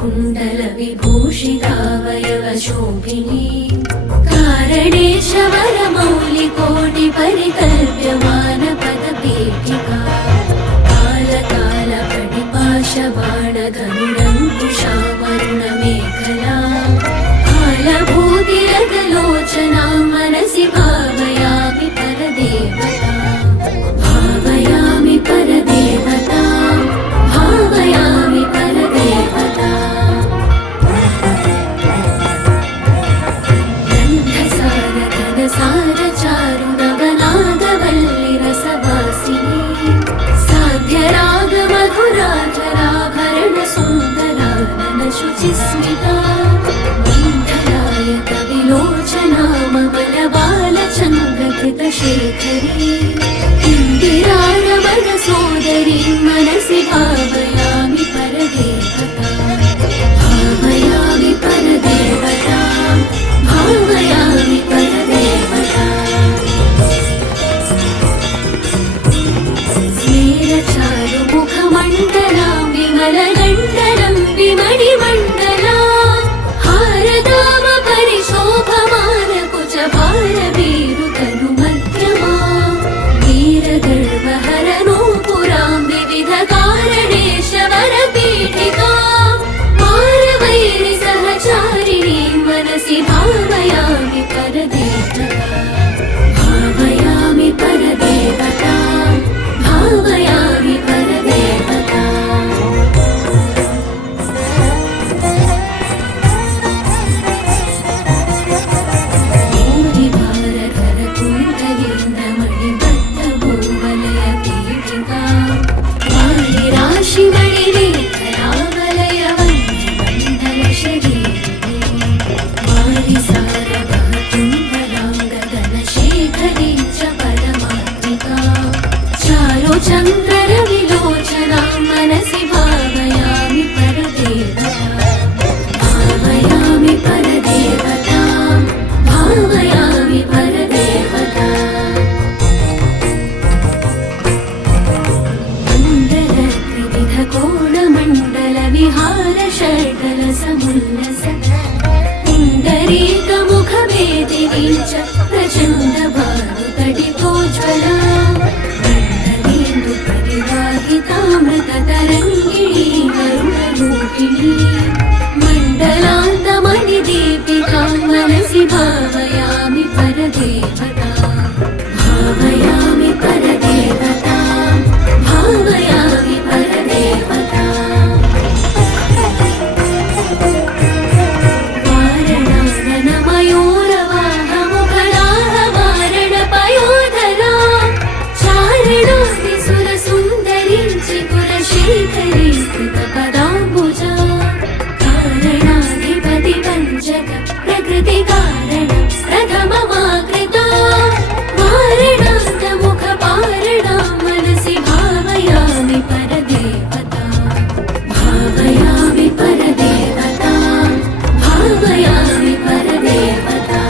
कुण्डल विभूषितावयव शोभिनी कारणेश वरमौलि कोटि परिकल्प्यमान पदपीठिका काल पडिपाश बाण धनुरङ्कुशा वरुण मेखला कालभूतिरगलोचना मनसि भावयामि परदेवता भावयामि परदेवता भावयामि परदेवता गन्धसार घनसार चारु नवनादवल्लि रसवासिनी साध्यराग मधुराधराभरण सुन्दरानन शुचिस्मिता विन्धरायक विलोचना ममलबालचन्द्रकृतशेखरी इन्दिरारमण सोदरी मनसि भावयामि परदेवता भावयामि परदेवता भावयामि परदेवता स्मेरचारुमुखमण्डलां विमलगण्डलं विमणिमण्डला हारदाम परिशोभमानकुचभारवीरुतनुमध्यमा वीरगर्वहरनूपुरां विविधकारणेशवरपीठिका पारवैरि सहचारिणी मनसि भावयामि परदेवता भावयामि परदेवता भावयामि परदेवता भूरिभारधरकुण्डलीन्द्रमणिबद्धभूवलयपीठिका वारिराशिमणिनेत्ररावलयवन्यमण्डलशरीरिणी वारिसारवहकुण्डलाङ्गगनशेखरी च परमात्मिका चारुचन्द्ररविलोचना मनसि भावयामि परदेवता भावयामि परदेवता भावयामि परदेवता मण्डलत्रिविधकोणमण्डलविहारषड्गलसमुल्लस पुण्डरीकमुखवेदिनी च प्रचण्डभानुतटितोज्ज्वला मण्डलेन्दुपरिवाहितामृततरङ्गिणी वरुणरूपिणी मण्डलान्तमणिदीपिकां मनसि भावयामि परदेवता भावयामि परदेवता भावयामि परदेवता वारणमयूरवाहमुखलाहवारणपयोधरा चारणातिसुरसुन्दरी चिकुरशेखरी कृतपदाम्बुजा कारणाधिपतिपञ्चक प्रकृतिकारण प्रथममाकृता वारणान्तमुखपारणा मनसि भावयामि परदेवता भावयामि परदेवता भावयामि परदेवता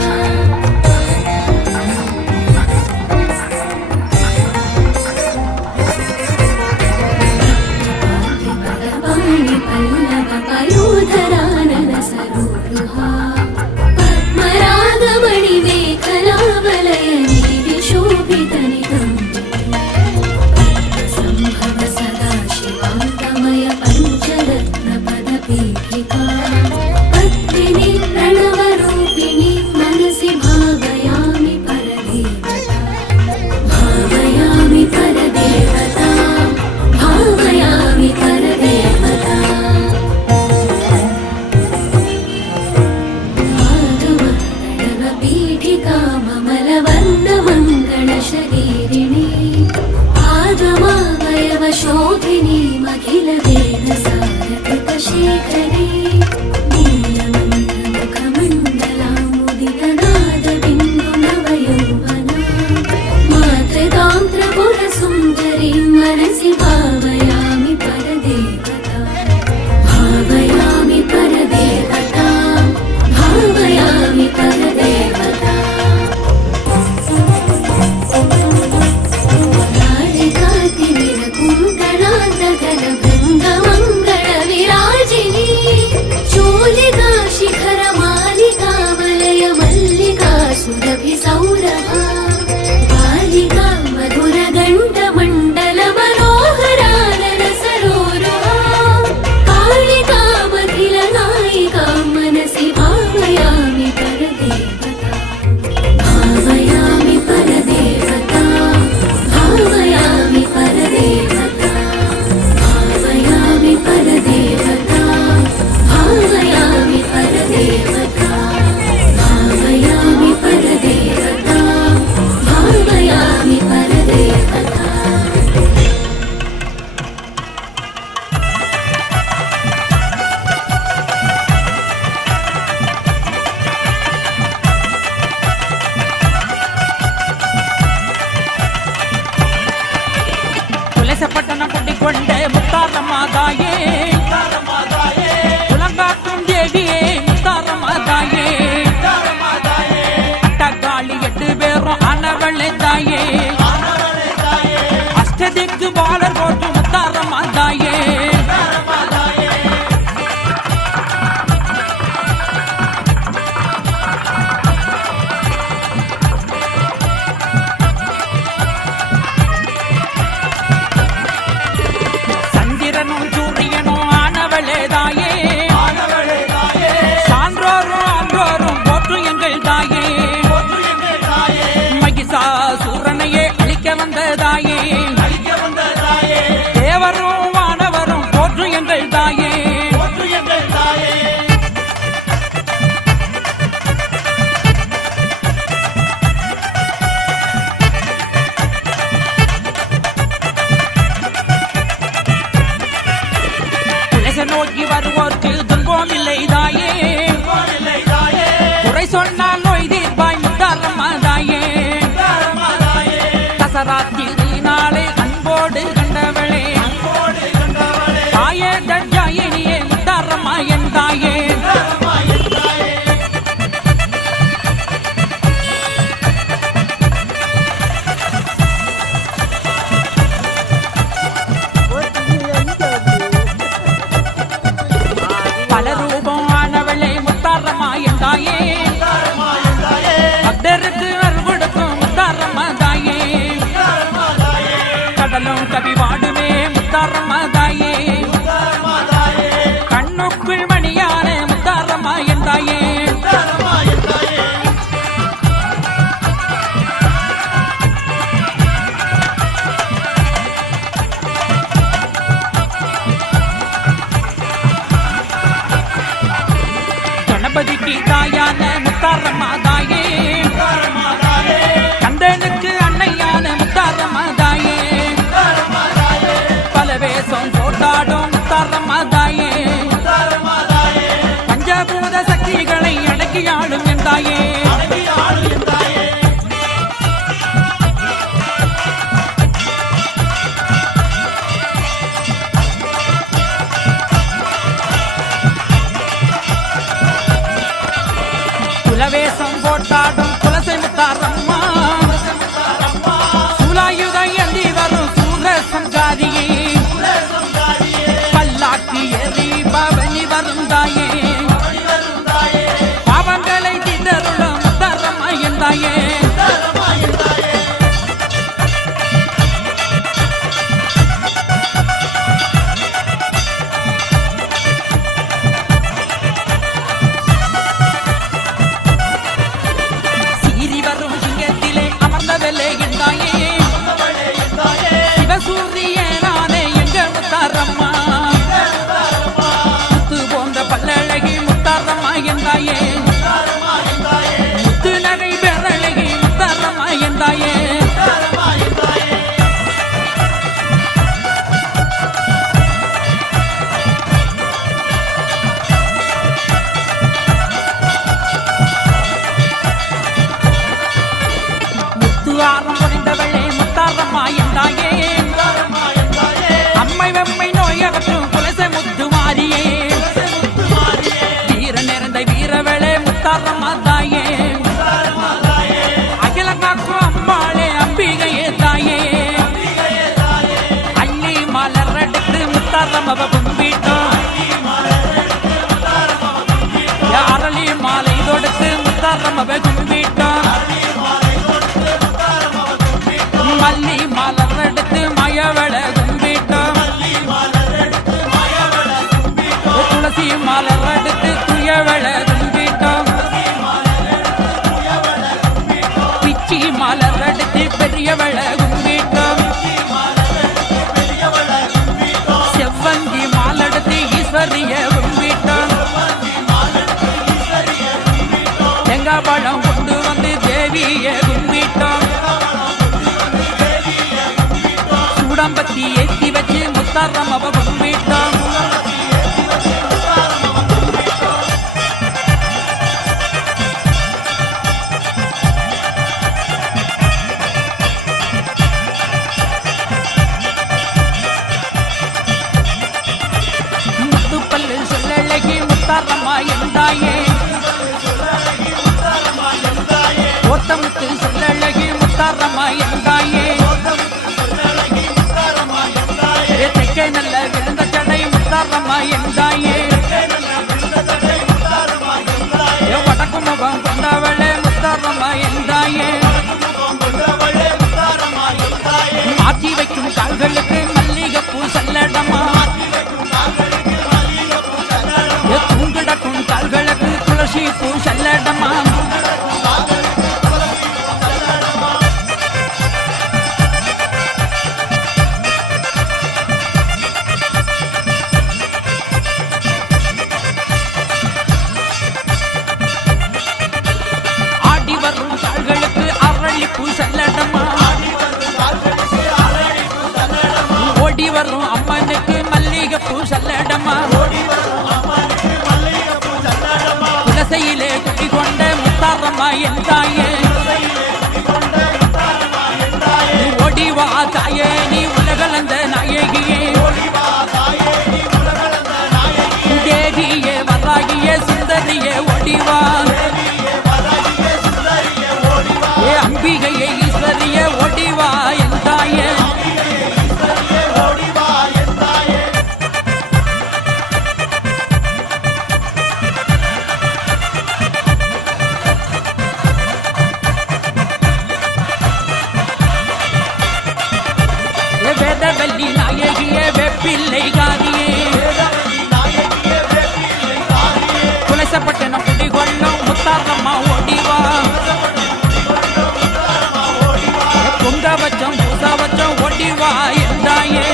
पल्लवपयोधराननसरोरुहा पद्मरागमणिमेखलावलयनी विशोभितनिकं सम्भव सदा शिवान्तमय पञ्चरत्नपदपीठिका पद्मिनी प्रणवरूपिणी मनसि भावयामि परदेवता भावयामि परदेवता भावयामि परदेवता पीठिका ममलवर्णमङ्गलशरीरिणी आगमावयवशोभिनी मखिलवेदसारकृतशेखरी नीलमण्डलमुखमण्डलामुदितनादबिन्दुनवयौवना मातृतान्त्रपुरसुन्दरी मनसि भावयामि परदेवता भावयामि परदेवता भाव தாயே பல ரூபம் ஆனவளே முத்தாரம்மா என் தாயே பக்தருக்கு அருள் கொடுக்கும் முத்தாரம்மா தாயே கடலும் கவி வாடுமே முத்தாரம்மா தாயே கண்ணுக்குள் மணியான முத்தாரம்மா என் தாயே கணபதிக்கு தாயான முத்தாரம்மா தாயே கந்தனுக்கு அன்னையான முத்தாரம்மா தாயே பல வேஷம் போட்டாடும் முத்தாரம்மா தாயே பஞ்சபூத சக்திகளை அடக்கி ஆடும் என் தாயே குலவேசம் போட்டாடும் குலசை முத்தாரம்மா சூலாயுத ஏந்தி வரும் சூர சங்காரியே பல்லாக்கி ஏறி பவனி வரும் தாயே பாவங்களை தீர்த்தருளும் முத்தாரம்மா என் தாயே சீறி வரும் சிங்கத்திலே அமர்ந்தவளே என் தாயே சிவசூரியனானே எங்க முத்தாரம்மா முத்து போன்ற பல்லழகி முத்தாரம்மா என் தாயே முத்து நகை பெறழகி முத்தாரம்மா என் தாயே முத்து ஆரம் புனைந்தவளே முத்தாரம்மா என் தாயே அம்மை வெம்மை நோயகற்றும் குலசை முத்து மாறியே வீர நிறைந்த வீரவளே முத்தாரம்மா தாயே அகில காக்கும் அம்மாளே அம்பிகையே தாயே அள்ளி மலர் எடுத்து முத்தாரம்மாவை கும்பிட்டோம் அரளி மாலை தொடுத்து முத்தாரம்மாவை கும்பிட்டோம் மல்லி மலர் எடுத்து மயவள கும்பிட்டோம் துளசி மலர் எடுத்து துயவள கும்பிட்டோம் பிச்சி மலர் எடுத்து பெரியவள கும்பிட்டோம் செவ்வந்தி மாலெடுத்து ஈஸ்வரிய கும்பிட்டோம் தேங்காய் பழம் கொண்டு வந்து தேவிய கும்பிட்டோம் சூடம்பத்தி ஏற்றி வச்சு முத்தாரம்மாவை கும்பிட்டோம் முத்துப்பல்லு சொல்லழகி முத்தாரம்மா என் தாயே ஓட்டமுத்து சொல்லழகி முத்தாரம்மா என் தாயே தெற்கே நல்ல விழுந்த சடை முத்தாரம்மா என் தாயே வடக்கு முகம் கொண்டவளே முத்தாரம்மா என் தாயே மாற்றி வைக்கும் கால்களுக்கு மல்லிகைப்பூ சல்லடமா தூங்கிடக்கும் கால்களுக்கு துளசி பூ சல்லடமா ஆடி வரும் கால்களுக்கு அரளி பூ சல்லடமா ஓடி வரும் அம்மனுக்கு மல்லிகைப்பூ சல்லடமா குலசையிலே குடி கொண்ட முத்தார முத்தாரம்மா ஓடிவா பொங்க வச்சோம் பூசா வச்சோம் ஓடிவா எந்தாயே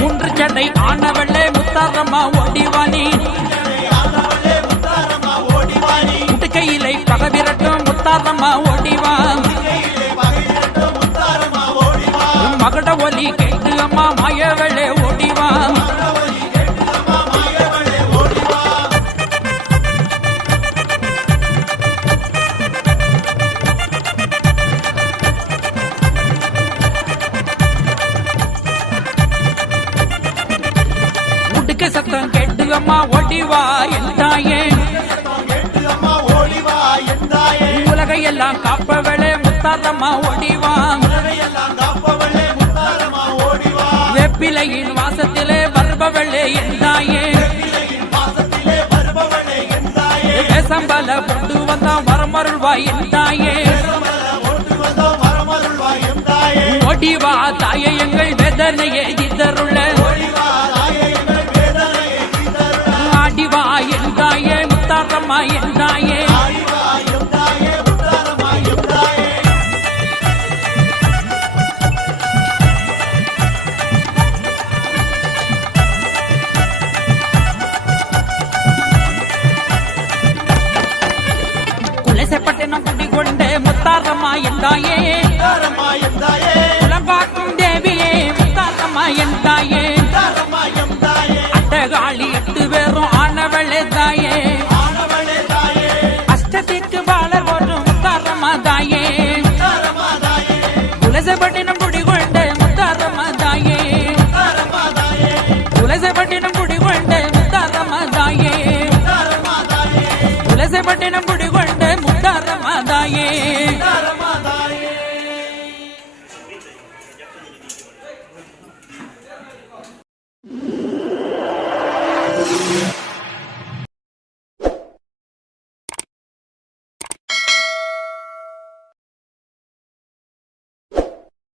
மூன்று சடை ஆனவளே முத்தாரம்மா ஓடிவா நீ முட்டுக்கையிலை பகவிரட்டும் முத்தாரம்மா ஓடிவா மகட ஒலி கேட்டு அம்மா மாயவளே ஓடிவா முட்டுக்கு சத்தம் கேட்டு அம்மா ஓடிவா எந்தாயே உலகையெல்லாம் காப்பவளே முத்தாரம்மா ஓடிவா வெப்பிலையின் வாசத்திலே வருபவளே எந்தாயே வேசம்பல கொண்டு வந்தான் வரமருள்வாய் எந்தாயே ஓடிவா தாயே எங்கள் வேதனையை தீர்த்தருள ஆடிவா எந்தாயே முத்தாரம்மா எந்தாயே குலசைப்பட்டினம் குடிகொண்ட முத்தாரம்மா எந்தாயே குலங்காக்கும் தேவியே முத்தாரம்மா எந்தாயே அட்டகாளி 8 பேரும் ஆனவளே தாயே அஷ்டத்திற்கு பாலர் போற்றும் முத்தாரம்மா தாயே குலசைப்பட்டினம் குடிகொண்ட முத்தாரம்மா தாயே குலசைப்பட்டினம் குடிகொண்ட முத்தாரம்மா தாயே குலசைப்பட்டினம் குடிகொண்ட முத்தாரம்மா தாயே